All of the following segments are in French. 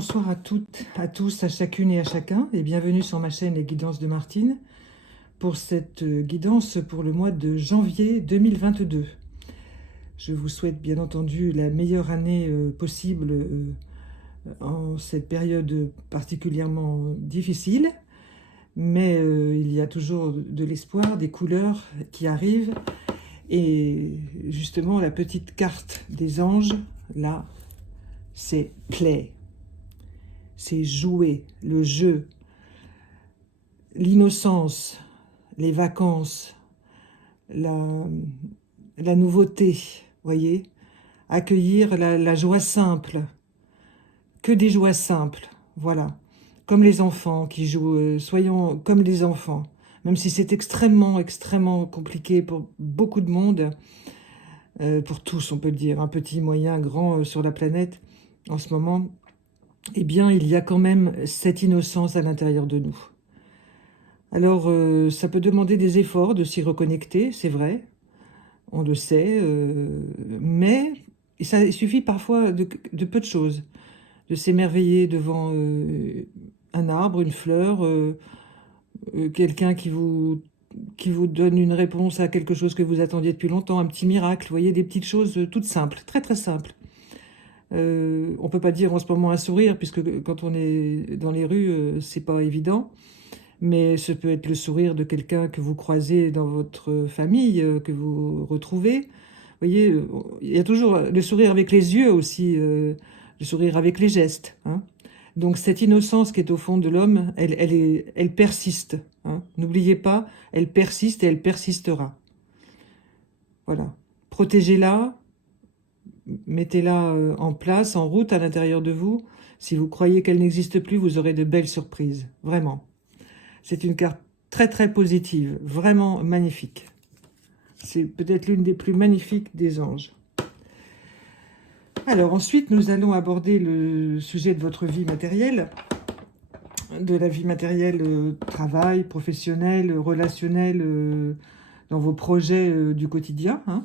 bonsoir à toutes, à tous, à chacune et à chacun, et bienvenue sur ma chaîne Les Guidances de Martine pour cette guidance pour le mois de janvier 2022. Je vous souhaite bien entendu la meilleure année possible en cette période particulièrement difficile, mais il y a toujours de l'espoir, des couleurs qui arrivent, et justement la petite carte des anges, là, c'est play. C'est jouer, le jeu, l'innocence, les vacances, la nouveauté, voyez, accueillir la joie simple, que des joies simples, voilà, comme les enfants qui jouent, soyons comme les enfants, même si c'est extrêmement compliqué pour beaucoup de monde, pour tous on peut le dire, un petit, moyen, grand sur la planète en ce moment. Eh bien, il y a quand même cette innocence à l'intérieur de nous. Alors, ça peut demander des efforts de s'y reconnecter, c'est vrai, on le sait, mais il suffit parfois de peu de choses, de s'émerveiller devant un arbre, une fleur, quelqu'un qui vous donne une réponse à quelque chose que vous attendiez depuis longtemps, un petit miracle, vous voyez, des petites choses toutes simples, très simples. On ne peut pas dire en ce moment un sourire, puisque quand on est dans les rues, c'est pas évident. Mais ce peut être le sourire de quelqu'un que vous croisez dans votre famille, que vous retrouvez. Vous voyez, il y a toujours le sourire avec les yeux aussi, le sourire avec les gestes. Hein. Donc cette innocence qui est au fond de l'homme, elle persiste. Hein. N'oubliez pas, elle persiste et elle persistera. Voilà. Protégez-la. Mettez-la en place, en route à l'intérieur de vous. Si vous croyez qu'elle n'existe plus, vous aurez de belles surprises. Vraiment. C'est une carte très positive. Vraiment magnifique. C'est peut-être l'une des plus magnifiques des anges. Alors ensuite, nous allons aborder le sujet de votre vie matérielle. De la vie matérielle, travail, professionnel, relationnel, dans vos projets du quotidien, hein.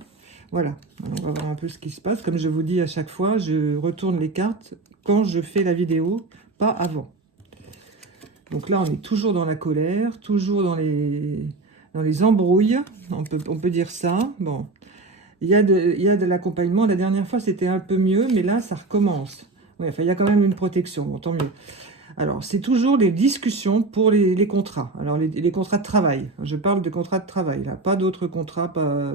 Voilà, on va voir un peu ce qui se passe. Comme je vous dis à chaque fois, je retourne les cartes quand je fais la vidéo, pas avant. Donc là, on est toujours dans la colère, toujours dans les embrouilles, on peut dire ça. Bon, il y a de l'accompagnement. La dernière fois, c'était un peu mieux, mais là, ça recommence. Ouais, enfin, il y a quand même une protection, bon, tant mieux. Alors, c'est toujours les discussions pour les contrats. Alors, les contrats de travail. Je parle de contrats de travail, là, pas d'autres contrats, pas...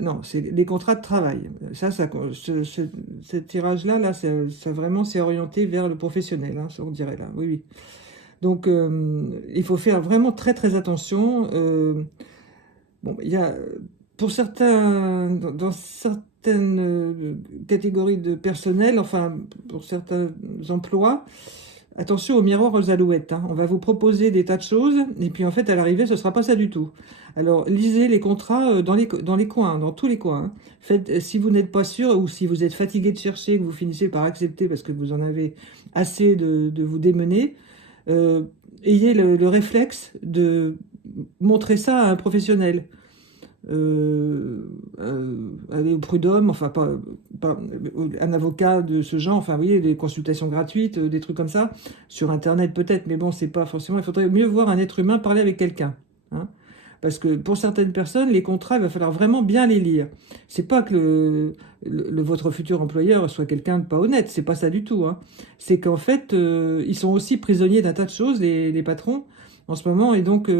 non, c'est les contrats de travail. Ce tirage-là, là, ça vraiment, c'est orienté vers le professionnel, hein, ça on dirait là, oui. Donc, il faut faire vraiment très attention. Bon, il y a, pour certains, dans certaines catégories de personnel, enfin, pour certains emplois, attention aux miroirs aux alouettes. Hein. On va vous proposer des tas de choses, et puis en fait, à l'arrivée, ce ne sera pas ça du tout. Alors, lisez les contrats dans les coins, dans tous les coins. Hein. Faites, si vous n'êtes pas sûr, ou si vous êtes fatigué de chercher, que vous finissez par accepter parce que vous en avez assez de vous démener, ayez le réflexe de montrer ça à un professionnel. Aller au prud'homme, enfin pas un avocat de ce genre, enfin vous voyez, des consultations gratuites, des trucs comme ça, sur internet peut-être, mais bon, c'est pas forcément, il faudrait mieux voir un être humain parler avec quelqu'un, hein, parce que pour certaines personnes, les contrats, il va falloir vraiment bien les lire. C'est pas que votre futur employeur soit quelqu'un de pas honnête, c'est pas ça du tout, hein. C'est qu'en fait, ils sont aussi prisonniers d'un tas de choses, les patrons, en ce moment, et donc,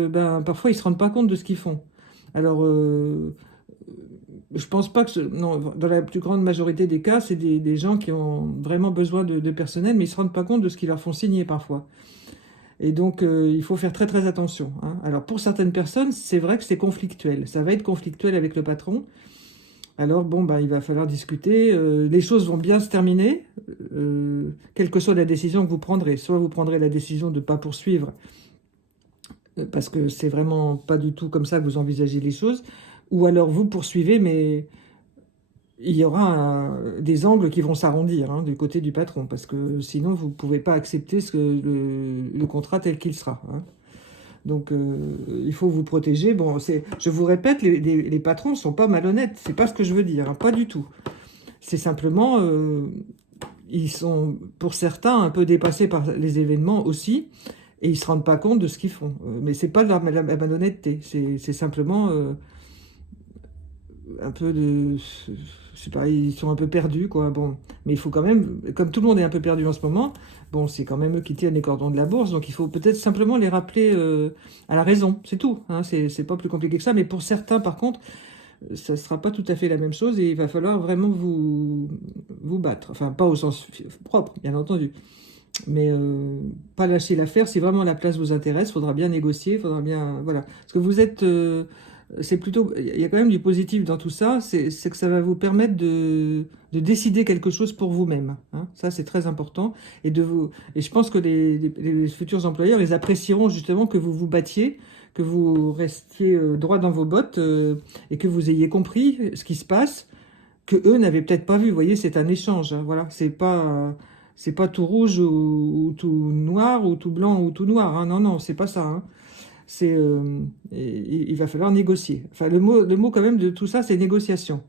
parfois, ils se rendent pas compte de ce qu'ils font. Alors, je pense pas que... non, dans la plus grande majorité des cas, c'est des gens qui ont vraiment besoin de personnel, mais ils ne se rendent pas compte de ce qu'ils leur font signer parfois. Et donc, il faut faire très attention. Hein. Alors, pour certaines personnes, c'est vrai que c'est conflictuel. Ça va être conflictuel avec le patron. Alors, bon, il va falloir discuter. Les choses vont bien se terminer, quelle que soit la décision que vous prendrez. Soit vous prendrez la décision de ne pas poursuivre, parce que c'est vraiment pas du tout comme ça que vous envisagez les choses, ou alors vous poursuivez, mais il y aura des angles qui vont s'arrondir, hein, du côté du patron, parce que sinon vous ne pouvez pas accepter le contrat tel qu'il sera. Hein. Donc il faut vous protéger. Bon, je vous répète, les patrons ne sont pas malhonnêtes, c'est pas ce que je veux dire, hein, pas du tout. C'est simplement... ils sont, pour certains, un peu dépassés par les événements aussi, et ils ne se rendent pas compte de ce qu'ils font. Mais c'est pas de la malhonnêteté, c'est simplement un peu de... Je sais pas, ils sont un peu perdus, quoi. Bon, mais il faut quand même, comme tout le monde est un peu perdu en ce moment, bon, c'est quand même eux qui tiennent les cordons de la bourse, donc il faut peut-être simplement les rappeler à la raison, c'est tout. Hein, c'est pas plus compliqué que ça, mais pour certains, par contre, ça ne sera pas tout à fait la même chose et il va falloir vraiment vous battre. Enfin, pas au sens propre, bien entendu, mais pas lâcher l'affaire. Si vraiment la place vous intéresse, il faudra bien négocier, il faudra bien... Voilà. Parce que vous êtes... c'est plutôt... Il y a quand même du positif dans tout ça, c'est que ça va vous permettre de décider quelque chose pour vous-même. Hein. Ça, c'est très important. Et je pense que les futurs employeurs, ils apprécieront justement que vous vous battiez, que vous restiez droit dans vos bottes et que vous ayez compris ce qui se passe, que eux n'avaient peut-être pas vu. Vous voyez, c'est un échange. Hein, voilà, c'est pas tout rouge ou tout noir ou tout blanc ou tout noir. Hein. Non, non, c'est pas ça. Hein. C'est, il va falloir négocier. Enfin, le mot quand même de tout ça, c'est négociation.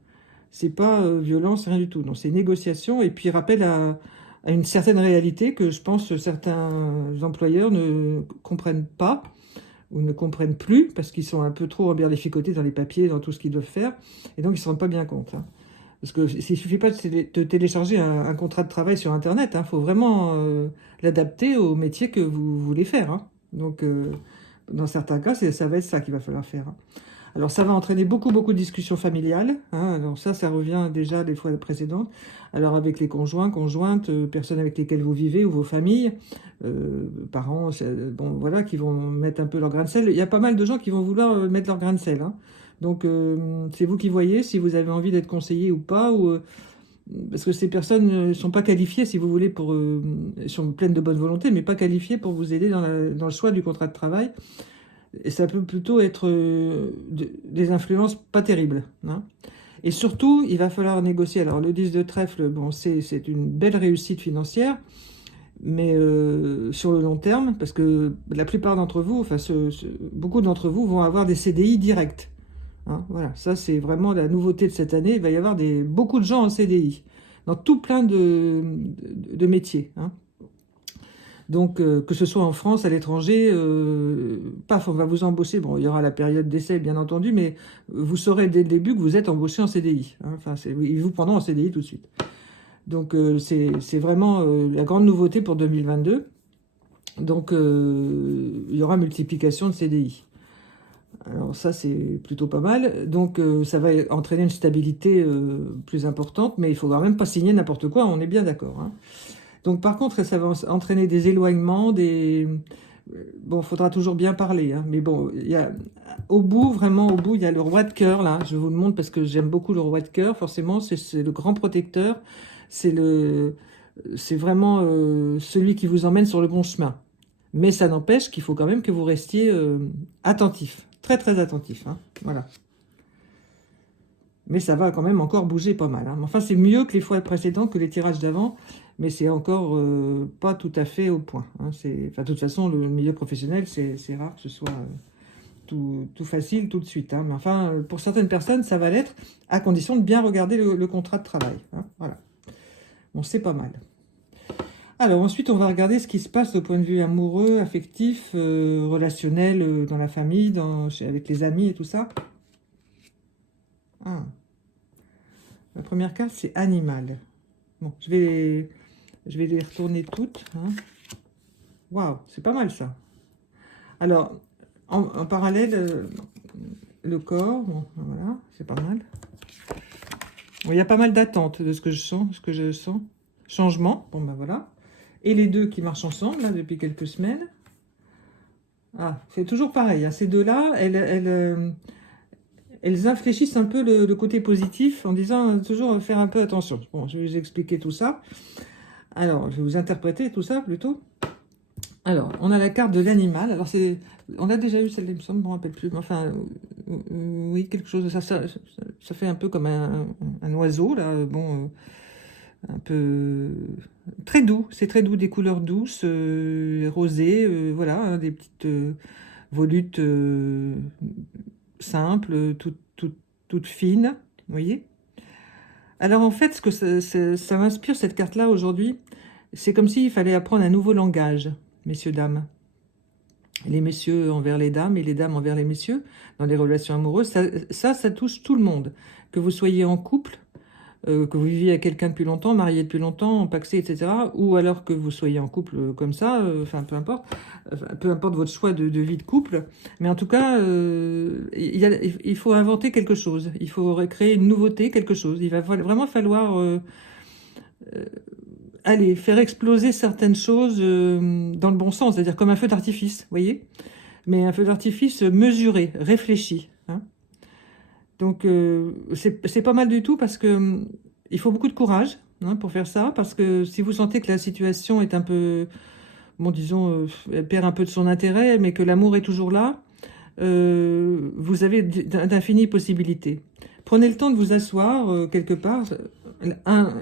C'est pas violence, rien du tout. Non, c'est négociation et puis rappel à une certaine réalité que je pense certains employeurs ne comprennent pas ou ne comprennent plus parce qu'ils sont un peu trop emberlificotés dans les papiers, dans tout ce qu'ils doivent faire, et donc ils ne se rendent pas bien compte. Hein. Parce que il ne suffit pas de télécharger un contrat de travail sur Internet, il faut vraiment l'adapter au métier que vous voulez faire. Hein. Donc, dans certains cas, ça va être ça qu'il va falloir faire. Hein. Alors ça va entraîner beaucoup, beaucoup de discussions familiales. Hein. Alors ça revient déjà des fois précédentes. Alors avec les conjoints, conjointes, personnes avec lesquelles vous vivez ou vos familles, parents, bon voilà, qui vont mettre un peu leur grain de sel. Il y a pas mal de gens qui vont vouloir mettre leur grain de sel. Hein. Donc c'est vous qui voyez si vous avez envie d'être conseiller ou pas, parce que ces personnes ne sont pas qualifiées, si vous voulez, elles sont pleines de bonne volonté, mais pas qualifiées pour vous aider dans le choix du contrat de travail. Et ça peut plutôt être des influences pas terribles. Hein. Et surtout, il va falloir négocier. Alors, le 10 de trèfle, bon, c'est une belle réussite financière, mais sur le long terme, parce que la plupart d'entre vous, enfin, beaucoup d'entre vous vont avoir des CDI directs. Hein, voilà, ça c'est vraiment la nouveauté de cette année. Il va y avoir beaucoup de gens en CDI, dans tout plein de métiers. Hein. Donc, que ce soit en France, à l'étranger, paf, on va vous embaucher. Bon, il y aura la période d'essai, bien entendu, mais vous saurez dès le début que vous êtes embauché en CDI. Hein. Enfin, ils vous prendront en CDI tout de suite. Donc, c'est vraiment la grande nouveauté pour 2022. Donc, il y aura multiplication de CDI. Alors ça, c'est plutôt pas mal. Donc, ça va entraîner une stabilité plus importante, mais il ne faudra même pas signer n'importe quoi, on est bien d'accord. Hein. Donc par contre, ça va entraîner des éloignements, bon, il faudra toujours bien parler, hein, mais bon, au bout, vraiment au bout, il y a le roi de cœur, là, je vous le montre parce que j'aime beaucoup le roi de cœur, forcément, c'est le grand protecteur, c'est vraiment celui qui vous emmène sur le bon chemin. Mais ça n'empêche qu'il faut quand même que vous restiez attentif, très très attentif, hein, voilà. Mais ça va quand même encore bouger pas mal. Hein. Enfin, c'est mieux que les fois précédentes, que les tirages d'avant, mais c'est encore pas tout à fait au point. Hein. Enfin, de toute façon, le milieu professionnel, c'est rare que ce soit tout facile tout de suite. Hein. Mais enfin, pour certaines personnes, ça va l'être, à condition de bien regarder le contrat de travail. Hein. Voilà. Bon, c'est pas mal. Alors ensuite, on va regarder ce qui se passe au point de vue amoureux, affectif, relationnel, dans la famille, avec les amis et tout ça. Ah. La première carte, c'est animal. Bon, je vais les retourner toutes. Hein. Waouh, c'est pas mal ça. Alors, en parallèle, le corps, bon, voilà, c'est pas mal. Bon, il y a pas mal d'attentes de ce que je sens. Changement, bon ben voilà. Et les deux qui marchent ensemble, là, depuis quelques semaines. Ah, c'est toujours pareil. Hein. Ces deux-là, elles infléchissent un peu le côté positif en disant toujours faire un peu attention. Bon, je vais vous expliquer tout ça. Alors, je vais vous interpréter tout ça plutôt. Alors, on a la carte de l'animal. Alors, on a déjà eu celle-là, il me semble, je ne me rappelle plus. Mais enfin, oui, quelque chose de ça. Ça fait un peu comme un oiseau, là. Bon, un peu très doux. C'est très doux, des couleurs douces, rosées, voilà, hein, des petites volutes simples, toutes fines, vous voyez. Alors en fait, ce que ça m'inspire, cette carte-là, aujourd'hui, c'est comme s'il fallait apprendre un nouveau langage, messieurs, dames. Les messieurs envers les dames et les dames envers les messieurs, dans les relations amoureuses, ça touche tout le monde. Que vous soyez en couple, que vous viviez avec quelqu'un depuis longtemps, marié depuis longtemps, paxé, etc., ou alors que vous soyez en couple comme ça, enfin peu importe votre choix de vie de couple, mais en tout cas, il faut inventer quelque chose, il faut créer une nouveauté, quelque chose. Il va vraiment falloir allez, faire exploser certaines choses dans le bon sens, c'est-à-dire comme un feu d'artifice, vous voyez? Mais un feu d'artifice mesuré, réfléchi, hein. Donc, c'est pas mal du tout parce que il faut beaucoup de courage, hein, pour faire ça, parce que si vous sentez que la situation est un peu, bon, disons, elle perd un peu de son intérêt, mais que l'amour est toujours là, vous avez d'infinies possibilités. Prenez le temps de vous asseoir quelque part,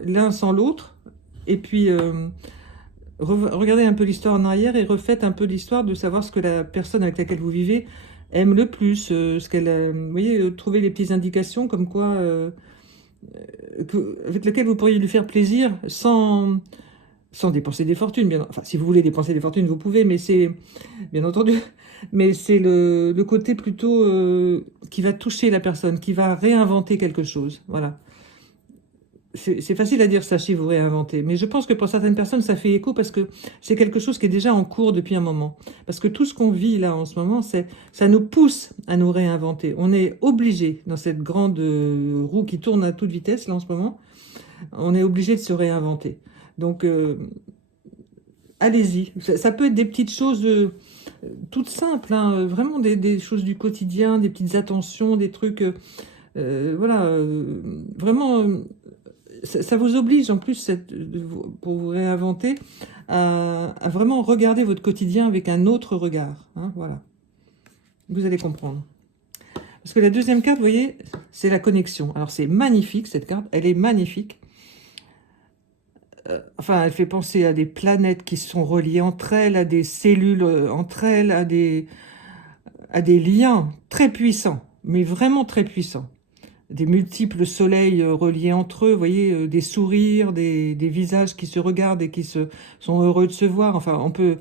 l'un sans l'autre, et puis regardez un peu l'histoire en arrière et refaites un peu l'histoire de savoir ce que la personne avec laquelle vous vivez aime le plus, ce qu'elle, vous voyez, trouver les petites indications comme quoi, avec lesquelles vous pourriez lui faire plaisir sans dépenser des fortunes, bien, enfin si vous voulez dépenser des fortunes vous pouvez, mais c'est bien entendu, mais c'est le côté plutôt qui va toucher la personne, qui va réinventer quelque chose, voilà. C'est facile à dire ça, si vous réinventez, mais je pense que pour certaines personnes, ça fait écho parce que c'est quelque chose qui est déjà en cours depuis un moment. Parce que tout ce qu'on vit là en ce moment, ça nous pousse à nous réinventer. On est obligé, dans cette grande roue qui tourne à toute vitesse là en ce moment, on est obligé de se réinventer. Donc, allez-y. Ça peut être des petites choses toutes simples, hein, vraiment des choses du quotidien, des petites attentions, des trucs, voilà, vraiment... ça vous oblige en plus, pour vous réinventer, à vraiment regarder votre quotidien avec un autre regard, hein, voilà. Vous allez comprendre. Parce que la deuxième carte, vous voyez, c'est la connexion. Alors c'est magnifique cette carte, elle est magnifique. Enfin, elle fait penser à des planètes qui sont reliées entre elles, à des cellules entre elles, à des liens très puissants, mais vraiment très puissants. Des multiples soleils reliés entre eux, vous voyez, des sourires, des visages qui se regardent et qui sont heureux de se voir. Enfin, on peut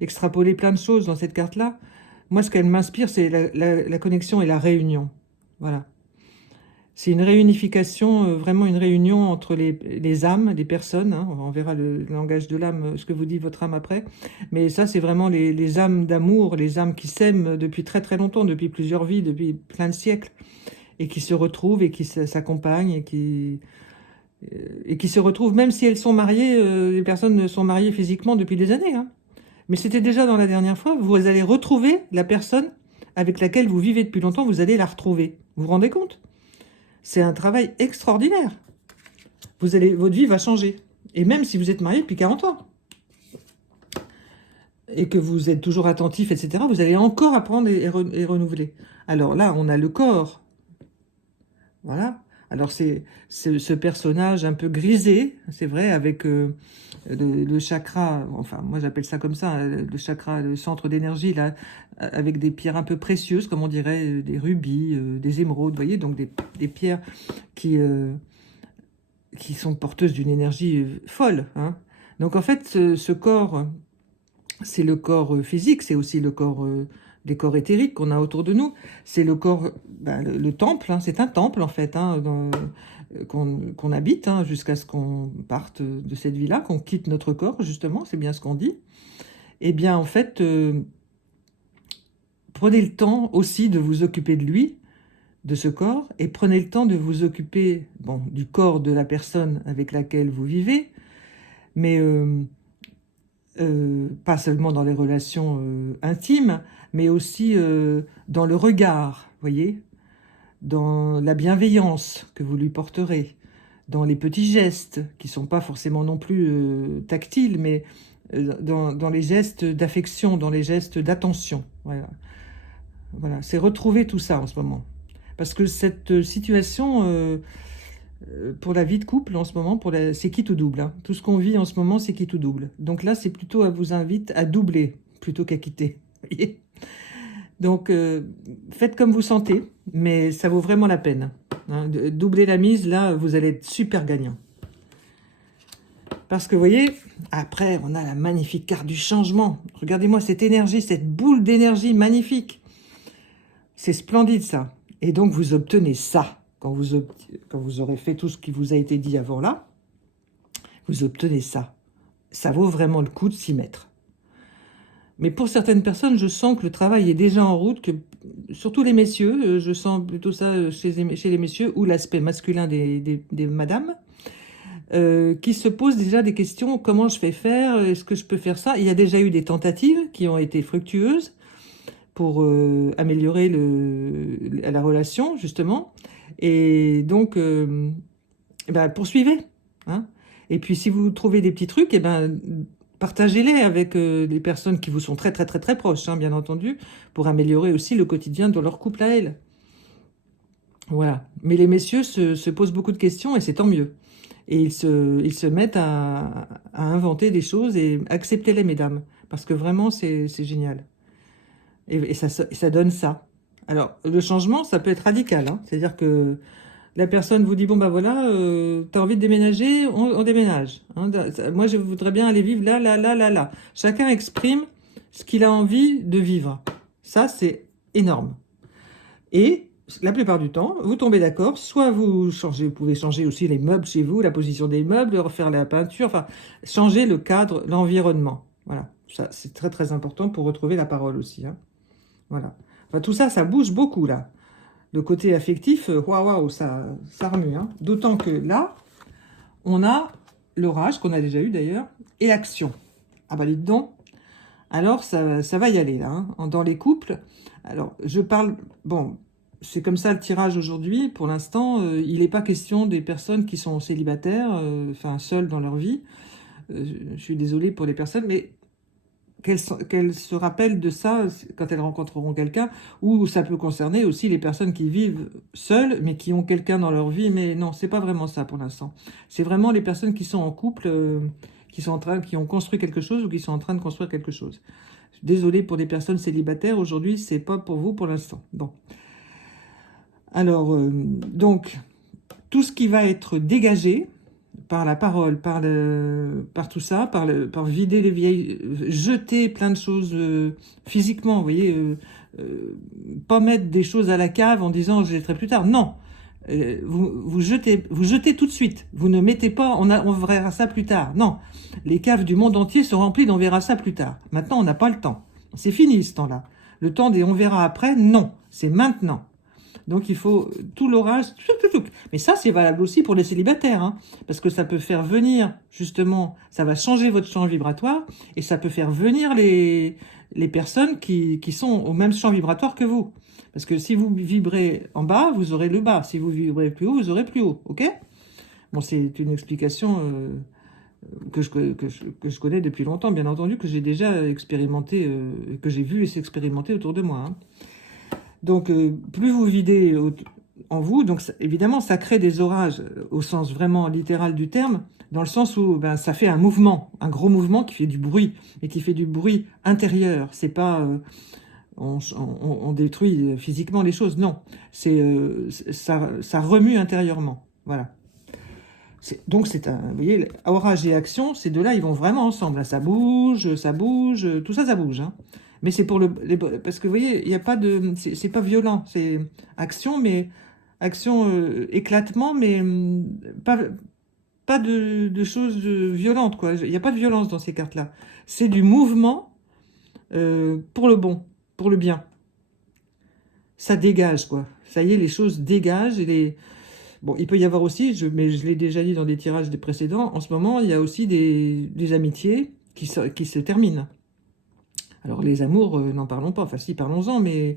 extrapoler plein de choses dans cette carte-là. Moi, ce qu'elle m'inspire, c'est la connexion et la réunion. Voilà. C'est une réunification, vraiment une réunion entre les âmes, les personnes, hein. On verra le langage de l'âme, ce que vous dit votre âme après. Mais ça, c'est vraiment les âmes d'amour, les âmes qui s'aiment depuis très très longtemps, depuis plusieurs vies, depuis plein de siècles, et qui se retrouvent et qui s'accompagnent et qui se retrouvent, même si elles sont mariées, les personnes sont mariées physiquement depuis des années, hein. Mais c'était déjà dans la dernière fois, vous allez retrouver la personne avec laquelle vous vivez depuis longtemps, vous allez la retrouver. Vous vous rendez compte? C'est un travail extraordinaire. Votre vie va changer. Et même si vous êtes marié depuis 40 ans, et que vous êtes toujours attentif, etc., vous allez encore apprendre et renouveler. Alors là, on a le corps. Voilà. Alors c'est ce personnage un peu grisé, c'est vrai, avec le chakra, enfin moi j'appelle ça comme ça, le chakra, le centre d'énergie, là, avec des pierres un peu précieuses, comme on dirait, des rubis, des émeraudes, vous voyez, donc des pierres qui sont porteuses d'une énergie folle, hein. Donc en fait, ce corps, c'est le corps physique, c'est aussi le corps, les corps éthériques qu'on a autour de nous. C'est le corps, ben, le temple, hein, c'est un temple en fait, hein, qu'on habite, hein, jusqu'à ce qu'on parte de cette vie-là, qu'on quitte notre corps, justement, c'est bien ce qu'on dit. Eh bien, en fait, prenez le temps aussi de vous occuper de lui, de ce corps, et prenez le temps de vous occuper, bon, du corps de la personne avec laquelle vous vivez, mais pas seulement dans les relations intimes, mais aussi dans le regard, voyez, dans la bienveillance que vous lui porterez, dans les petits gestes qui sont pas forcément non plus tactiles, mais dans les gestes d'affection, dans les gestes d'attention. Voilà, voilà. C'est retrouver tout ça en ce moment. Parce que cette situation, pour la vie de couple en ce moment, c'est quitte ou double, hein. Tout ce qu'on vit en ce moment, c'est quitte ou double. Donc là, c'est plutôt, elle vous invite à doubler plutôt qu'à quitter. Voyez. Donc, faites comme vous sentez, mais ça vaut vraiment la peine. hein, doubler la mise, là, vous allez être super gagnant. Parce que, vous voyez, après, on a la magnifique carte du changement. Regardez-moi cette énergie, cette boule d'énergie magnifique. C'est splendide, ça. Et donc, vous obtenez ça. Quand vous aurez fait tout ce qui vous a été dit avant là, vous obtenez ça. Ça vaut vraiment le coup de s'y mettre. Mais pour certaines personnes, je sens que le travail est déjà en route, que surtout les messieurs, je sens plutôt ça chez les messieurs, ou l'aspect masculin des madames, qui se posent déjà des questions, comment je vais faire, est-ce que je peux faire ça? Il y a déjà eu des tentatives qui ont été fructueuses pour améliorer la relation, justement. Et donc, poursuivez. Hein. Et puis, si vous trouvez des petits trucs, partagez-les avec les personnes qui vous sont très, très, très, très proches, hein, bien entendu, pour améliorer aussi le quotidien de leur couple à elles. Voilà. Mais les messieurs se posent beaucoup de questions et c'est tant mieux. Et ils se mettent à inventer des choses et acceptez-les, mesdames. Parce que vraiment, c'est génial. Et ça donne ça. Alors, le changement, ça peut être radical. Hein. C'est-à-dire que la personne vous dit, bon, bah voilà, t'as envie de déménager, on déménage. Hein. Moi, je voudrais bien aller vivre là, là, là, là, là. Chacun exprime ce qu'il a envie de vivre. Ça, c'est énorme. Et la plupart du temps, vous tombez d'accord, soit vous changez, vous pouvez changer aussi les meubles chez vous, la position des meubles, refaire la peinture, enfin, changer le cadre, l'environnement. Voilà, ça c'est très très important pour retrouver la parole aussi. Hein. Voilà. Enfin, tout ça, ça bouge beaucoup là. Le côté affectif, waouh, ça remue. Hein. D'autant que là, on a l'orage, qu'on a déjà eu d'ailleurs, et action. Ah bah dites donc, alors ça va y aller là, hein, dans les couples. Alors, je parle, bon, c'est comme ça le tirage aujourd'hui. Pour l'instant, il n'est pas question des personnes qui sont célibataires, enfin seules dans leur vie. Je suis désolée pour les personnes, mais qu'elles se rappellent de ça quand elles rencontreront quelqu'un, ou ça peut concerner aussi les personnes qui vivent seules, mais qui ont quelqu'un dans leur vie. Mais non, c'est pas vraiment ça pour l'instant. C'est vraiment les personnes qui sont en couple, qui ont construit quelque chose ou qui sont en train de construire quelque chose. Désolée pour les personnes célibataires, aujourd'hui, c'est pas pour vous pour l'instant. Bon. Alors, donc, tout ce qui va être dégagé par la parole, par tout ça, par vider les vieilles, jeter plein de choses physiquement, vous voyez, pas mettre des choses à la cave en disant je les jetterai plus tard. Non, vous jetez tout de suite. Vous ne mettez pas, on verra ça plus tard. Non, les caves du monde entier sont remplies d'on verra ça plus tard. Maintenant, on n'a pas le temps. C'est fini ce temps-là. Le temps des on verra après, non, c'est maintenant. Donc il faut tout l'orage, mais ça c'est valable aussi pour les célibataires, hein, parce que ça peut faire venir, justement, ça va changer votre champ vibratoire, et ça peut faire venir les personnes qui sont au même champ vibratoire que vous. Parce que si vous vibrez en bas, vous aurez le bas, si vous vibrez plus haut, vous aurez plus haut, ok? Bon, c'est une explication que je connais depuis longtemps, bien entendu, que j'ai déjà expérimenté, que j'ai vu et s'expérimenter autour de moi, hein. Donc, plus vous videz en vous, donc évidemment, ça crée des orages au sens vraiment littéral du terme, dans le sens où ça fait un mouvement, un gros mouvement qui fait du bruit, et qui fait du bruit intérieur. C'est pas on détruit physiquement les choses, non. C'est ça remue intérieurement, voilà. Donc c'est vous voyez, orage et action, ces deux-là, ils vont vraiment ensemble. Là, ça bouge, tout ça, ça bouge. Hein. Mais c'est pour parce que vous voyez, il n'y a pas de, c'est pas violent, c'est action, mais action éclatement, mais pas de choses violentes quoi. Il n'y a pas de violence dans ces cartes-là. C'est du mouvement pour le bon, pour le bien. Ça dégage quoi. Ça y est, les choses dégagent et Bon, il peut y avoir aussi, mais je l'ai déjà dit dans des tirages des précédents, en ce moment, il y a aussi des amitiés qui se terminent. Alors les amours, n'en parlons pas, enfin si, parlons-en, mais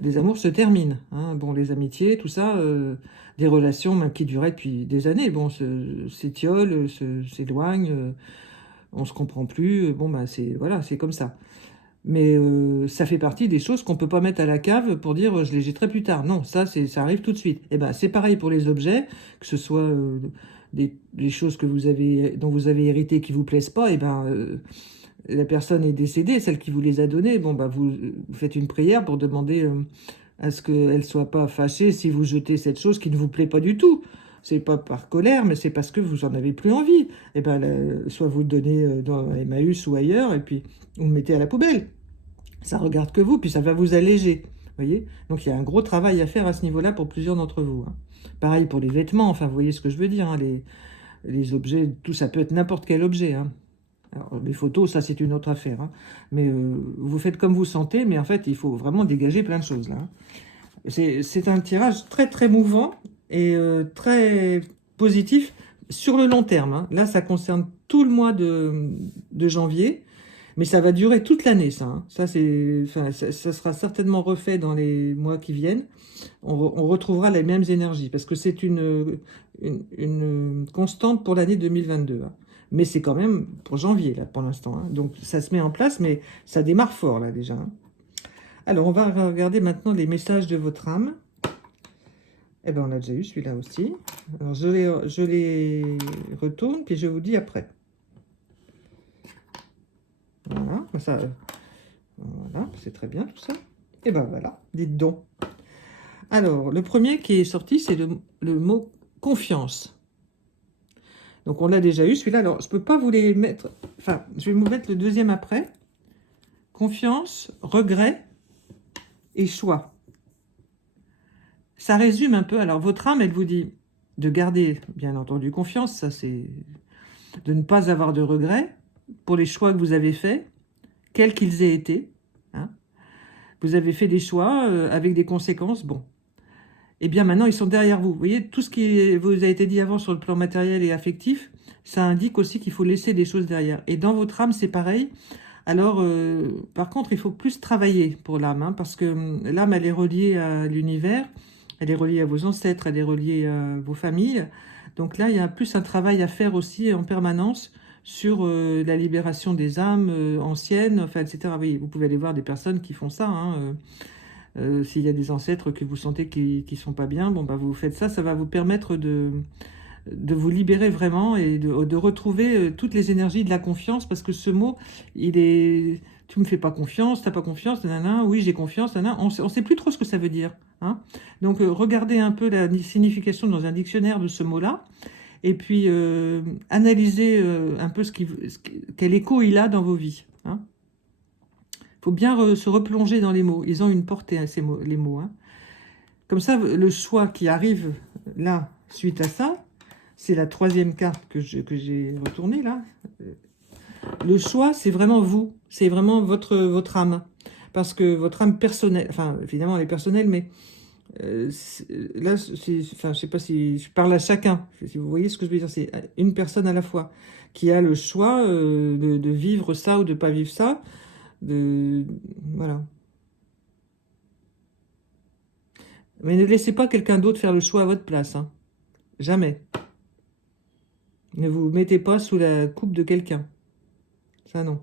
les amours se terminent. Hein. Bon, les amitiés, tout ça, des relations même qui duraient depuis des années, bon, s'étiolent, s'éloignent, on se comprend plus, bon, voilà, c'est comme ça. Mais ça fait partie des choses qu'on peut pas mettre à la cave pour dire je les jetterai plus tard. Non, ça arrive tout de suite. Et c'est pareil pour les objets, que ce soit des choses dont vous avez hérité qui vous plaisent pas. La personne est décédée, celle qui vous les a données. Bon vous faites une prière pour demander à ce qu'elle ne soit pas fâchée si vous jetez cette chose qui ne vous plaît pas du tout. C'est pas par colère, mais c'est parce que vous en avez plus envie. Et ben, soit vous le donnez dans Emmaüs ou ailleurs, et puis vous le mettez à la poubelle. Ça regarde que vous, puis ça va vous alléger. Voyez. Donc il y a un gros travail à faire à ce niveau-là pour plusieurs d'entre vous. Hein. Pareil pour les vêtements, enfin vous voyez ce que je veux dire. Hein, les objets, tout ça peut être n'importe quel objet. Hein. Alors, les photos, ça c'est une autre affaire. Hein. Mais vous faites comme vous sentez, mais en fait il faut vraiment dégager plein de choses là. Hein. C'est un tirage très très mouvant et très positif sur le long terme. Hein. Là, ça concerne tout le mois de janvier, mais ça va durer toute l'année, ça. Hein. Enfin, ça sera certainement refait dans les mois qui viennent. On retrouvera les mêmes énergies, parce que c'est une constante pour l'année 2022. Hein. Mais c'est quand même pour janvier, là, pour l'instant. Hein. Donc, ça se met en place, mais ça démarre fort, là, déjà. Hein. Alors, on va regarder maintenant les messages de votre âme. Eh bien, on a déjà eu celui-là aussi. Alors, je les retourne, puis je vous dis après. Voilà, voilà, c'est très bien tout ça. Et ben voilà, dites donc. Alors, le premier qui est sorti, c'est le mot confiance. Donc, on l'a déjà eu, celui-là. Alors, je ne peux pas vous les mettre... Enfin, je vais vous mettre le deuxième après. Confiance, regret et choix. Ça résume un peu. Alors, votre âme, elle vous dit de garder, bien entendu, confiance. Ça, c'est de ne pas avoir de regrets pour les choix que vous avez faits, quels qu'ils aient été. Hein. Vous avez fait des choix avec des conséquences. Bon. Eh bien, maintenant, ils sont derrière vous. Vous voyez, tout ce qui vous a été dit avant sur le plan matériel et affectif, ça indique aussi qu'il faut laisser des choses derrière. Et dans votre âme, c'est pareil. Alors, par contre, il faut plus travailler pour l'âme, hein, parce que l'âme, elle est reliée à l'univers, elle est reliée à vos ancêtres, elle est reliée à vos familles. Donc là, il y a plus un travail à faire aussi en permanence sur la libération des âmes anciennes, enfin, etc. Oui, vous pouvez aller voir des personnes qui font ça. Hein, s'il y a des ancêtres que vous sentez qui ne sont pas bien, bon, bah, vous faites ça, ça va vous permettre de vous libérer vraiment et de retrouver toutes les énergies de la confiance, parce que ce mot, il est... Tu me fais pas confiance, t'as pas confiance, nanana, oui j'ai confiance, nanana. On sait plus trop ce que ça veut dire. Hein. Donc regardez un peu la signification dans un dictionnaire de ce mot-là, et puis analysez un peu quel écho il a dans vos vies. Hein. Faut bien se replonger dans les mots. Ils ont une portée, hein, les mots. Hein. Comme ça, le choix qui arrive là, suite à ça, c'est la troisième carte que j'ai retournée là. Le choix, c'est vraiment vous. C'est vraiment votre âme. Parce que votre âme personnelle, enfin, évidemment, elle est personnelle, mais là, enfin, je sais pas si je parle à chacun. Si vous voyez ce que je veux dire, c'est une personne à la fois qui a le choix de vivre ça ou de pas vivre ça. Voilà. Mais ne laissez pas quelqu'un d'autre faire le choix à votre place. Hein. Jamais. Ne vous mettez pas sous la coupe de quelqu'un. Ça, non.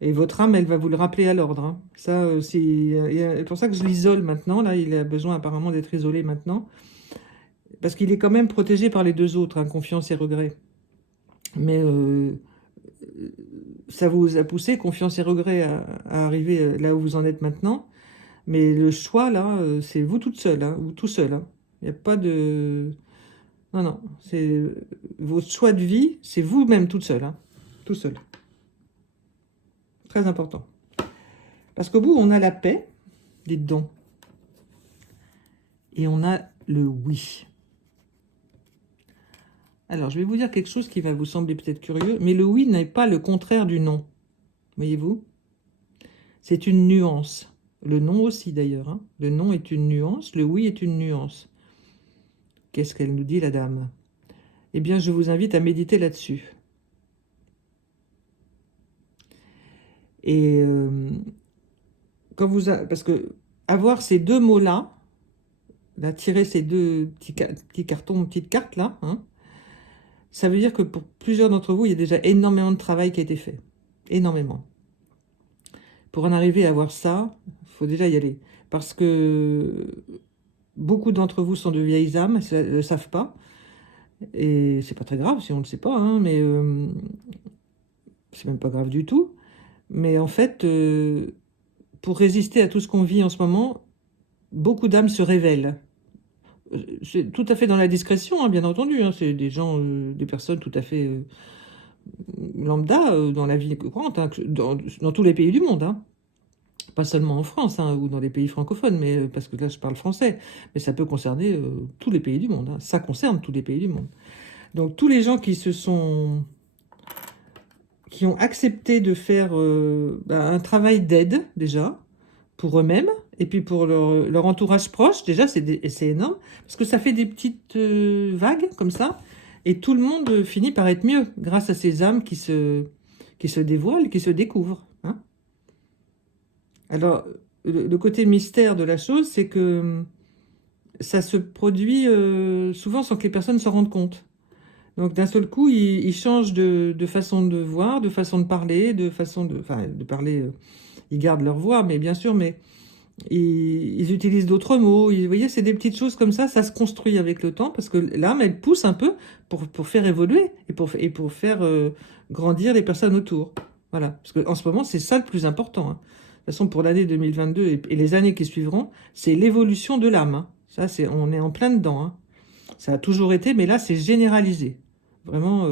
Et votre âme, elle va vous le rappeler à l'ordre. Hein. Ça, c'est pour ça que je l'isole maintenant. Là, il a besoin apparemment d'être isolé maintenant. Parce qu'il est quand même protégé par les deux autres, hein, confiance et regret. Mais ça vous a poussé, confiance et regret, à arriver là où vous en êtes maintenant. Mais le choix, là, c'est vous toute seule, hein, ou tout seul. Hein. Il n'y a pas de... Non, non, c'est votre choix de vie, c'est vous-même toute seule, hein, tout seul. Très important. Parce qu'au bout, on a la paix, dites donc, et on a le oui. Alors, je vais vous dire quelque chose qui va vous sembler peut-être curieux, mais le oui n'est pas le contraire du non. Voyez-vous? C'est une nuance. Le non aussi, d'ailleurs. Hein. Le non est une nuance, le oui est une nuance. Qu'est-ce qu'elle nous dit, la dame? Eh bien, je vous invite à méditer là-dessus. Et parce que avoir ces deux mots-là, tirer ces deux petits cartons, petites cartes là, hein, ça veut dire que pour plusieurs d'entre vous, il y a déjà énormément de travail qui a été fait. Énormément. Pour en arriver à avoir ça, il faut déjà y aller. Parce que beaucoup d'entre vous sont de vieilles âmes, ne le savent pas. Et c'est pas très grave si on ne le sait pas, hein, mais c'est même pas grave du tout. Mais en fait, pour résister à tout ce qu'on vit en ce moment, beaucoup d'âmes se révèlent. C'est tout à fait dans la discrétion, hein, bien entendu. Hein, c'est des gens, des personnes tout à fait lambda dans la vie courante, hein, dans tous les pays du monde. Hein. Pas seulement en France hein, ou dans les pays francophones, mais parce que là je parle français, mais ça peut concerner tous les pays du monde. Hein. Ça concerne tous les pays du monde. Donc tous les gens qui ont accepté de faire un travail d'aide déjà pour eux-mêmes et puis pour leur entourage proche, déjà c'est énorme parce que ça fait des petites vagues comme ça et tout le monde finit par être mieux grâce à ces âmes qui se dévoilent, qui se découvrent. Hein. Alors le côté mystère de la chose, c'est que ça se produit souvent sans que les personnes se rendent compte. Donc d'un seul coup, ils changent de façon de voir, de façon de parler, enfin de parler, ils gardent leur voix, mais bien sûr, mais ils utilisent d'autres mots. Vous voyez, c'est des petites choses comme ça se construit avec le temps, parce que l'âme, elle pousse un peu pour faire évoluer et pour faire grandir les personnes autour. Voilà, parce qu'en ce moment, c'est ça le plus important. Hein. De toute façon, pour l'année 2022 et les années qui suivront, c'est l'évolution de l'âme. Hein. Ça, on est en plein dedans. Hein. Ça a toujours été, mais là, c'est généralisé. Vraiment,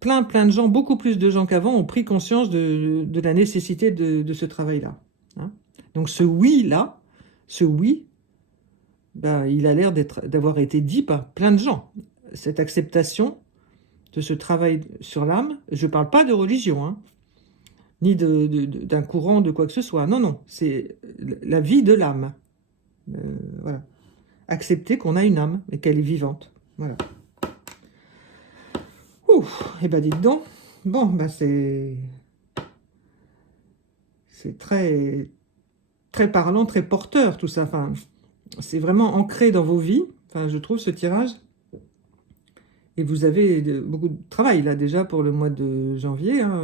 plein de gens, beaucoup plus de gens qu'avant, ont pris conscience de la nécessité de ce travail-là. Hein. Donc ce oui-là, ce oui, ben, il a l'air d'avoir été dit par plein de gens. Cette acceptation de ce travail sur l'âme, je ne parle pas de religion, hein, ni d'un courant, de quoi que ce soit. Non, non, c'est la vie de l'âme. Voilà. Accepter qu'on a une âme et qu'elle est vivante. Voilà. Ouh, et ben dites donc. Bon, ben c'est très parlant, très porteur tout ça. Enfin, c'est vraiment ancré dans vos vies. Enfin, je trouve ce tirage. Et vous avez beaucoup de travail là déjà pour le mois de janvier. Hein.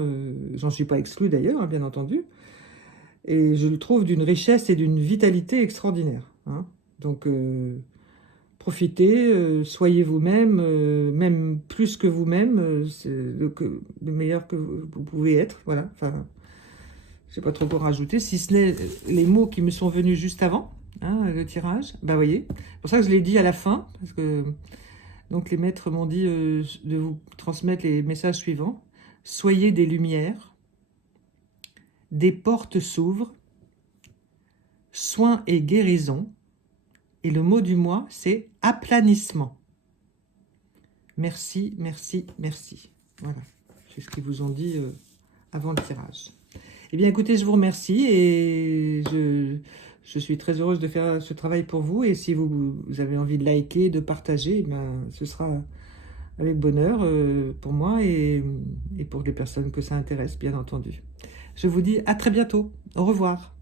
J'en suis pas exclue d'ailleurs, hein, bien entendu. Et je le trouve d'une richesse et d'une vitalité extraordinaire. Hein. Donc profitez, soyez vous-même, même plus que vous-même, c'est le meilleur que vous pouvez être. Voilà. Enfin, je sais pas trop quoi rajouter, si ce n'est les mots qui me sont venus juste avant, hein, le tirage. Bah voyez, c'est pour ça que je l'ai dit à la fin, parce que donc les maîtres m'ont dit de vous transmettre les messages suivants. Soyez des lumières, des portes s'ouvrent, soins et guérison. Et le mot du mois, c'est aplanissement. Merci, merci, merci. Voilà, c'est ce qu'ils vous ont dit avant le tirage. Eh bien, écoutez, je vous remercie et je suis très heureuse de faire ce travail pour vous. Et si vous avez envie de liker, de partager, ben, ce sera avec bonheur pour moi et pour les personnes que ça intéresse, bien entendu. Je vous dis à très bientôt. Au revoir.